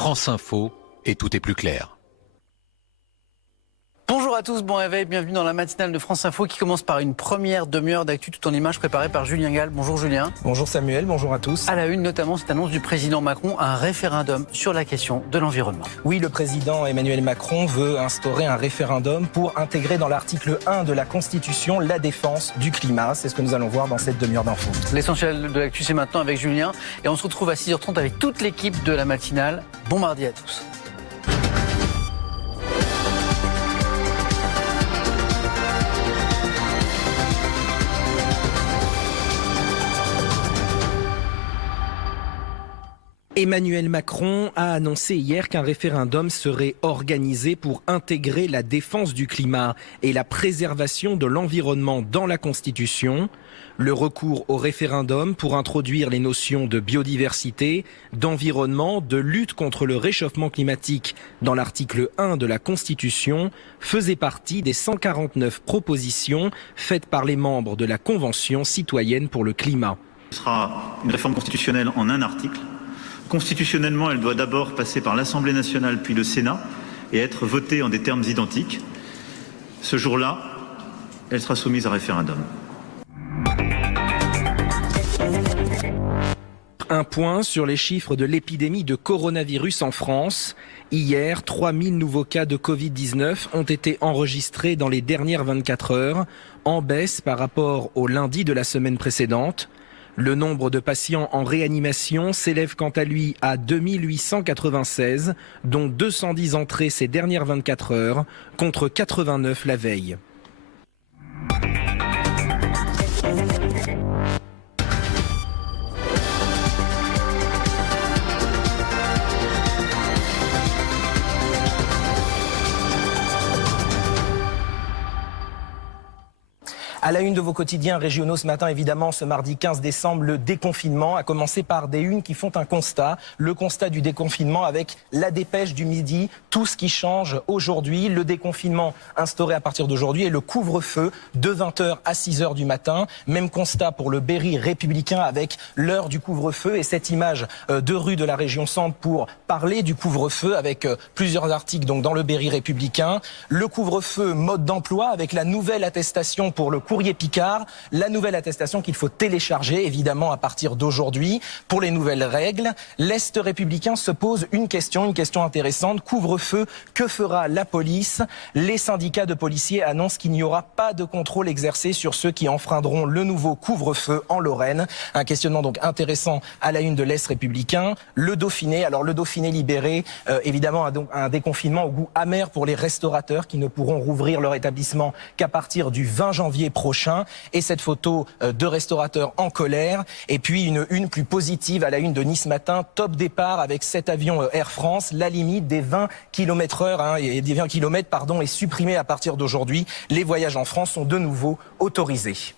France Info et tout est plus clair. Bonjour à tous, bon réveil, bienvenue dans la matinale de France Info qui commence par une première demi-heure d'actu tout en images préparée par Julien Gall. Bonjour Julien. Bonjour Samuel, bonjour à tous. À la une notamment cette annonce du président Macron, un référendum sur la question de l'environnement. Oui, le président Emmanuel Macron veut instaurer un référendum pour intégrer dans l'article 1 de la Constitution la défense du climat. C'est ce que nous allons voir dans cette demi-heure d'info. L'essentiel de l'actu c'est maintenant avec Julien et on se retrouve à 6h30 avec toute l'équipe de la matinale. Bon mardi à tous. Emmanuel Macron a annoncé hier qu'un référendum serait organisé pour intégrer la défense du climat et la préservation de l'environnement dans la Constitution. Le recours au référendum pour introduire les notions de biodiversité, d'environnement, de lutte contre le réchauffement climatique dans l'article 1 de la Constitution faisait partie des 149 propositions faites par les membres de la Convention citoyenne pour le climat. Ce sera une réforme constitutionnelle en un article. Constitutionnellement, elle doit d'abord passer par l'Assemblée nationale puis le Sénat et être votée en des termes identiques. Ce jour-là, elle sera soumise à référendum. Un point sur les chiffres de l'épidémie de coronavirus en France. Hier, 3000 nouveaux cas de Covid-19 ont été enregistrés dans les dernières 24 heures, en baisse par rapport au lundi de la semaine précédente. Le nombre de patients en réanimation s'élève quant à lui à 2896, dont 210 entrées ces dernières 24 heures, contre 89 la veille. À la une de vos quotidiens régionaux ce matin, évidemment, ce mardi 15 décembre, le déconfinement, a commencé par des unes qui font un constat. Le constat du déconfinement avec la dépêche du midi, tout ce qui change aujourd'hui. Le déconfinement instauré à partir d'aujourd'hui et le couvre-feu de 20h à 6h du matin. Même constat pour le Berry républicain avec l'heure du couvre-feu et cette image de rue de la région Centre pour parler du couvre-feu avec plusieurs articles donc dans le Berry républicain. Le couvre-feu mode d'emploi avec la nouvelle attestation pour le courrier Picard, la nouvelle attestation qu'il faut télécharger évidemment à partir d'aujourd'hui pour les nouvelles règles. L'Est républicain se pose une question intéressante. Couvre-feu, que fera la police? Les syndicats de policiers annoncent qu'il n'y aura pas de contrôle exercé sur ceux qui enfreindront le nouveau couvre-feu en Lorraine. Un questionnement donc intéressant à la une de l'Est républicain. Le Dauphiné, alors le Dauphiné libéré, évidemment un déconfinement au goût amer pour les restaurateurs qui ne pourront rouvrir leur établissement qu'à partir du 20 janvier prochain. Et cette photo de restaurateurs en colère. Et puis une plus positive à la une de Nice Matin. Top départ avec cet avion Air France. La limite des 20 km/h et des 20 km est supprimée à partir d'aujourd'hui. Les voyages en France sont de nouveau autorisés.